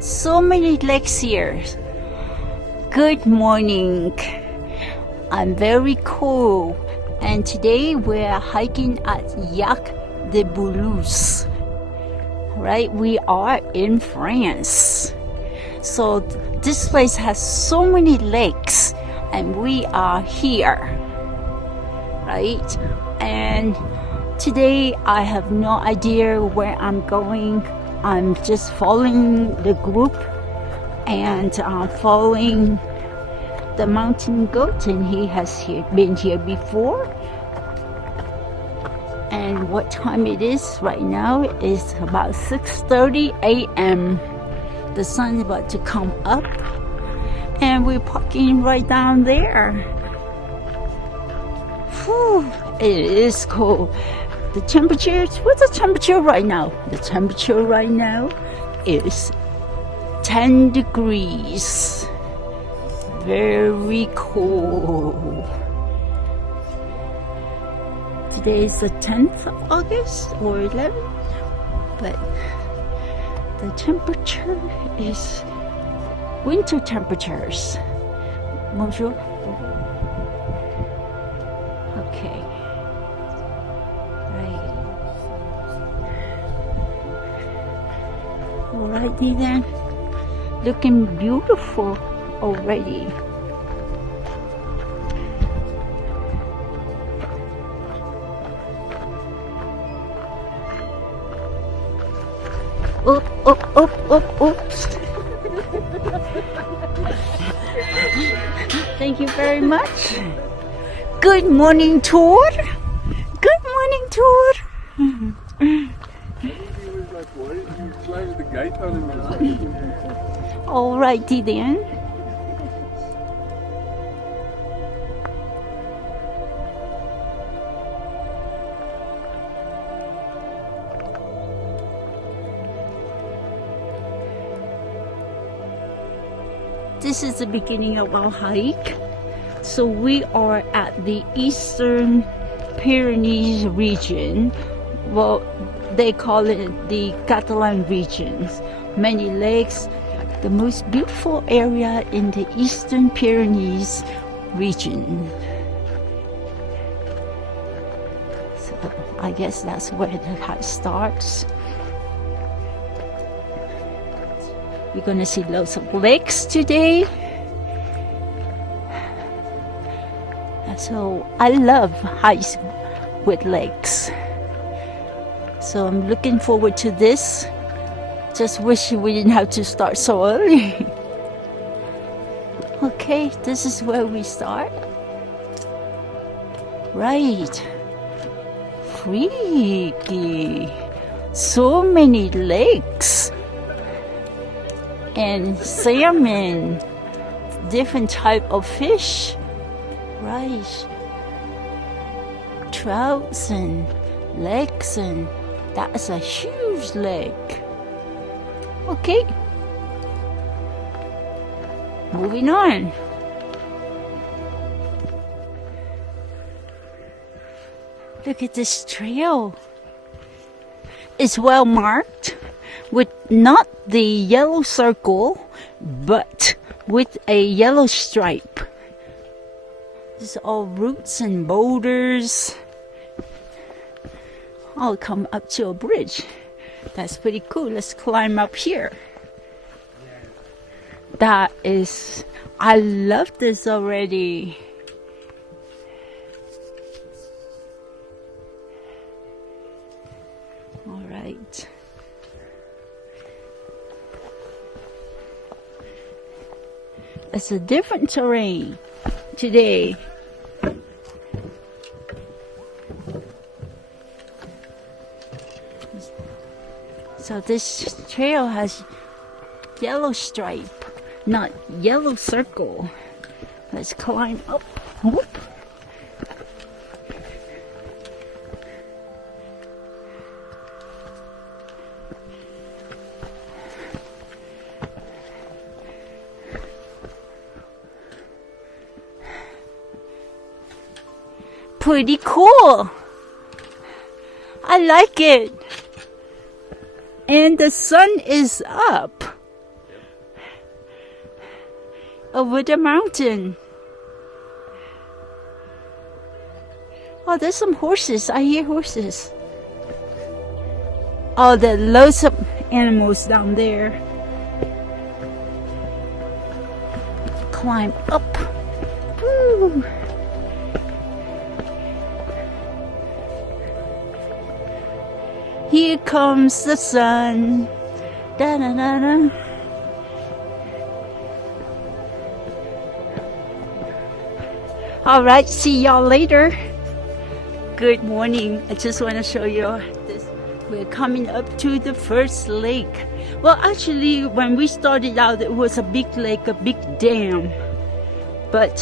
So many lakes here. Good morning. I'm very cool, and today we're hiking at Yac de Bouillouses. Right, we are in France. So this place has so many lakes, and we are here, right? And today I have no idea where I'm going. I'm just following the group and following the mountain goat, and he has been here before. And what time it is right now is about 6:30 a.m. The sun's about to come up, and we're parking right down there. Whew, it is cold. The temperature, what's the temperature right now? The temperature right now is 10 degrees. Very cold. Today is the 10th of August or 11th, but the temperature is winter temperatures. Bonjour. Okay. Right. Alrighty then. Looking beautiful already. Oops. Thank you very much. Good morning, tour. Good morning, tour. Alrighty then. This is the beginning of our hike. So we are at the Eastern Pyrenean Region. Well, they call it the Catalan Region. Many lakes. The most beautiful area in the Eastern Pyrenees region. So I guess that's where the hike starts. We're gonna see lots of lakes today. So I love hikes with lakes. So I'm looking forward to this. Just wish we didn't have to start so early. Okay, this is where we start. Right. Freaky. So many lakes. And salmon. Different type of fish. Right. Trouts and lakes, and that's a huge lake. Okay, moving on. Look at this trail. It's well marked with not the yellow circle, but with a yellow stripe. This is all roots and boulders. I'll come up to a bridge. That's pretty cool. Let's climb up here. That is, I love this already. All right. It's a different terrain today. So this trail has yellow stripe, not yellow circle. Let's climb up. Whoop. Pretty cool. I like it. And the sun is up over the mountain. Oh, there's some horses. I hear horses. Oh, there are loads of animals down there. Climb up. Woo. Here comes the sun. Da da da da. All right, see y'all later. Good morning. I just want to show you this. We're coming up to the first lake. Well, actually, when we started out, it was a big lake, a big dam. But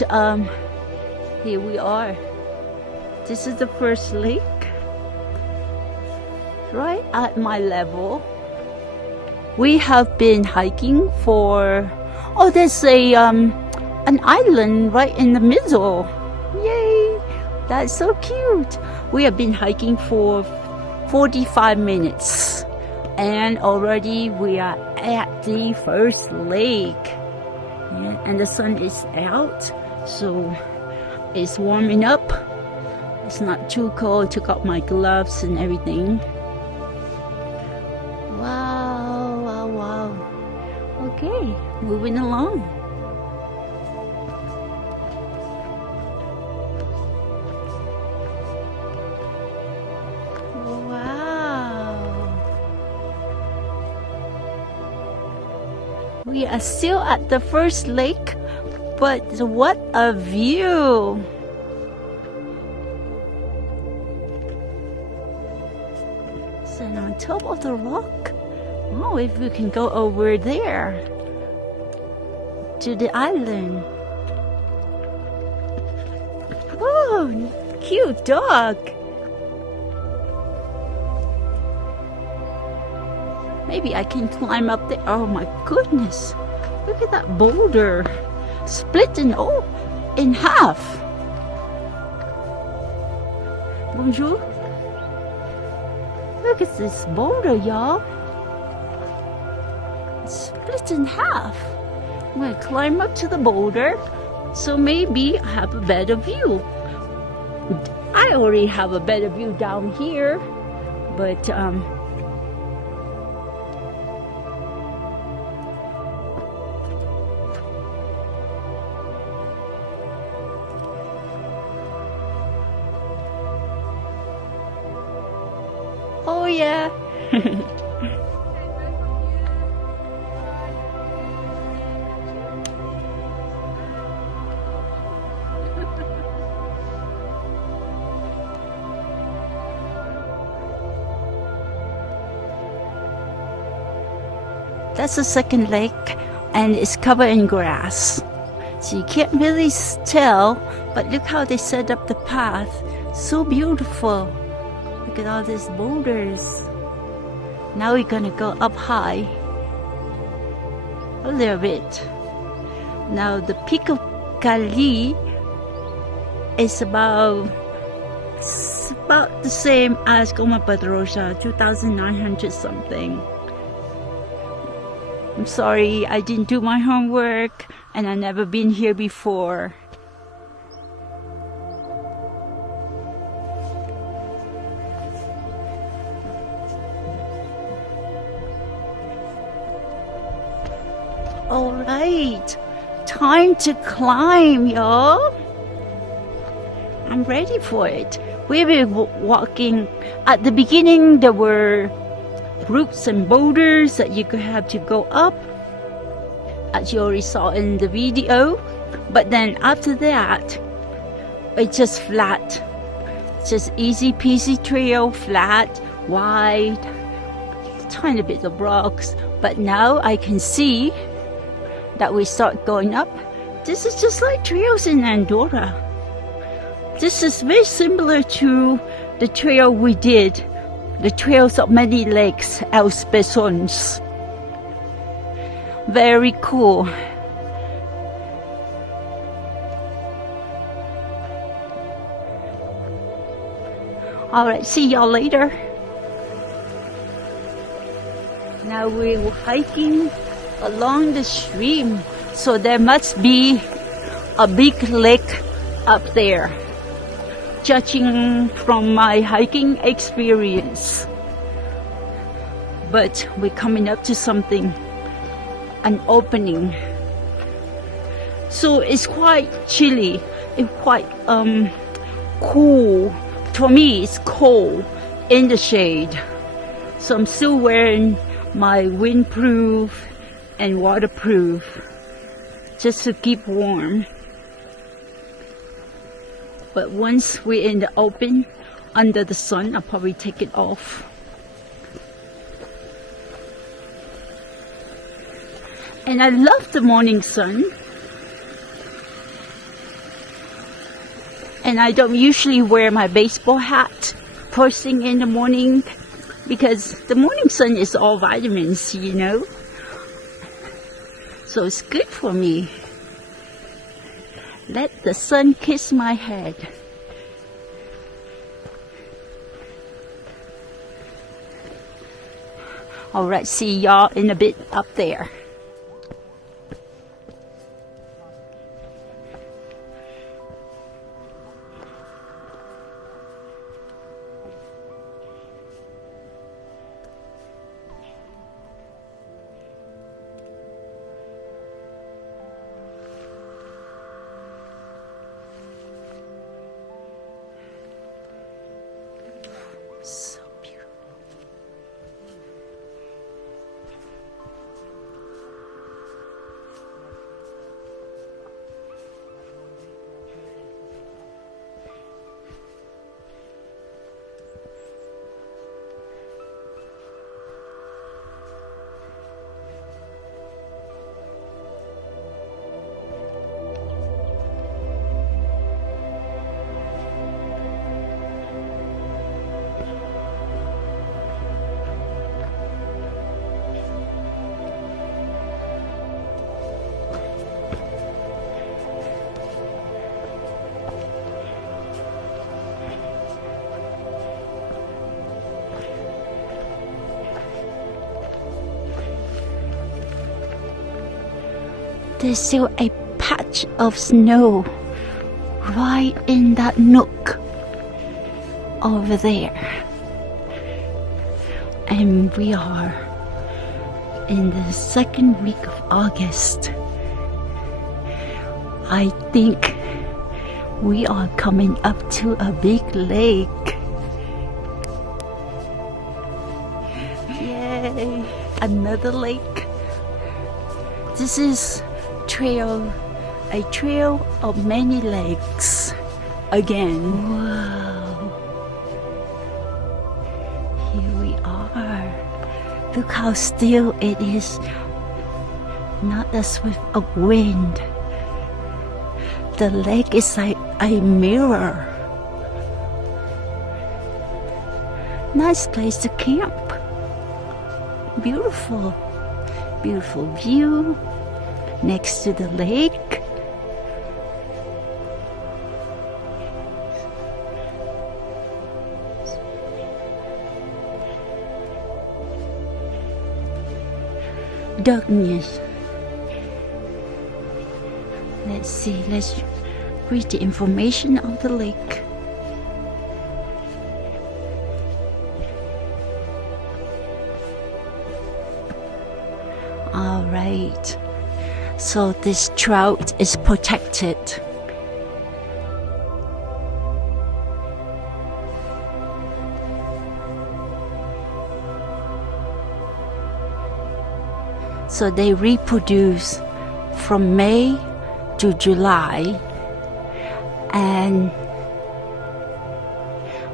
here we are. This is the first lake. Right at my level. We have been hiking for, oh, there's a an island right in the middle. Yay, that's so cute. We have been hiking for 45 minutes and already we are at the first lake, and the sun is out, so it's warming up. It's not too cold. Took out my gloves and everything. Wow, wow, wow. Okay, moving along. Wow. We are still at the first lake, but what a view. And on top of the rock, oh, if we can go over there to the island. Oh, cute dog. Maybe I can climb up there. Oh my goodness, look at that boulder, split in half. Bonjour. Look at this boulder, y'all. It's split in half. I'm gonna climb up to the boulder, so maybe I have a better view. I already have a better view down here, but oh yeah. That's the second lake, and it's covered in grass. So you can't really tell, but look how they set up the path. So beautiful. Look at all these boulders. Now we're gonna go up high a little bit. Now the peak of Carlit is about about the same as Goma Pedrosa, 2,900 something. I'm sorry, I didn't do my homework and I've never been here before. All right, time to climb, y'all. I'm ready for it. We'll be walking. At the beginning, there were routes and boulders that you could have to go up, as you already saw in the video. But then after that, it's just flat. It's just easy peasy trail, flat, wide, tiny bit of rocks. But now I can see that we start going up. This is just like trails in Andorra. This is very similar to the trail we did, the trails of many lakes, Els Bessons. Very cool. Alright, see y'all later. Now we're hiking along the stream, so there must be a big lake up there, judging from my hiking experience. But we're coming up to something, an opening. So it's quite chilly, it's quite cool. For me, it's cold in the shade. So I'm still wearing my windproof and waterproof just to keep warm. But once we're in the open under the sun, I'll probably take it off. And I love the morning sun. And I don't usually wear my baseball hat first thing in the morning because the morning sun is all vitamins, you know. So it's good for me. Let the sun kiss my head. Alright, see y'all in a bit up there. So beautiful. There's still a patch of snow right in that nook over there. And we are in the second week of August. I think we are coming up to a big lake. Yay! Another lake. This is a trail of many lakes again. Wow. Here we are. Look how still it is. Not a swift of wind. The lake is like a mirror. Nice place to camp. Beautiful. Beautiful view next to the lake. Cerdagne. Let's see, let's read the information of the lake. All right, so this trout is protected. So they reproduce from May to July, and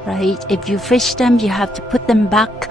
right, if you fish them, you have to put them back